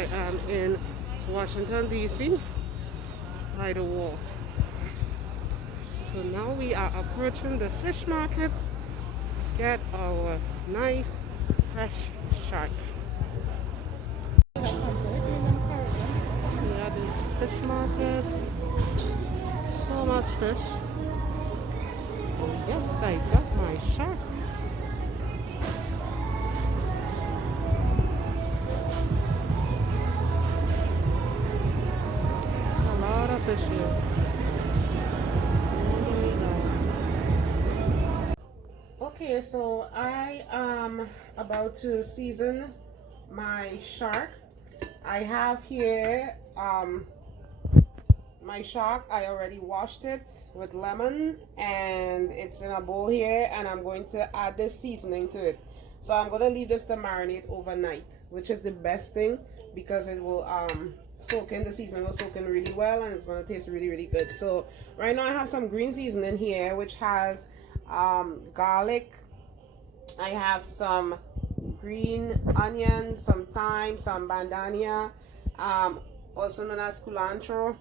I am in Washington, D.C. by the Wharf. So now we are approaching the fish market, get our nice fresh shark. We are the fish market, so much fish. Yes, I got my shark. A lot of fish here. Okay, so I am about to season my shark. I have here my shark. I already washed it with lemon and it's in a bowl here, and I'm going to add this seasoning to it. So I'm going to leave this to marinate overnight, which is the best thing because it will soak in, the seasoning will soak in really well, and it's going to taste really good. So right now I have some green seasoning here, which has garlic. I have some green onions, some thyme, some bandania, also known as culantro,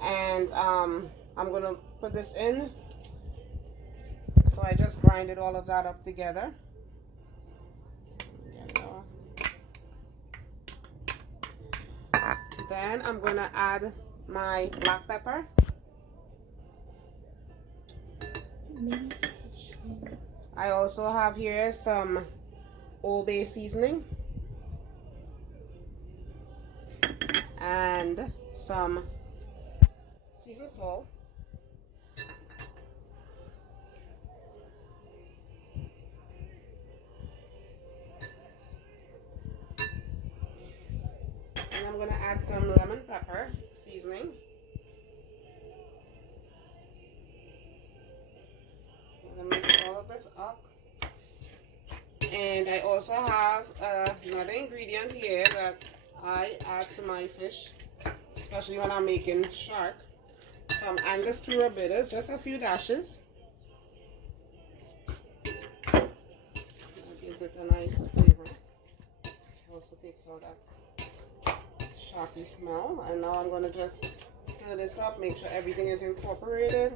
and I'm gonna put this in. So I just grinded all of that up together. Then I'm gonna add my black pepper. I also have here some Old Bay seasoning and some seasoned salt. And I'm going to add some lemon pepper seasoning. I'm going to mix all of this up. And I also have another ingredient here that I add to my fish, especially when I'm making shark. Some Angus Cura bitters, just a few dashes. That gives it a nice flavor. Also takes out that sharky smell. And now I'm going to just stir this up, make sure everything is incorporated.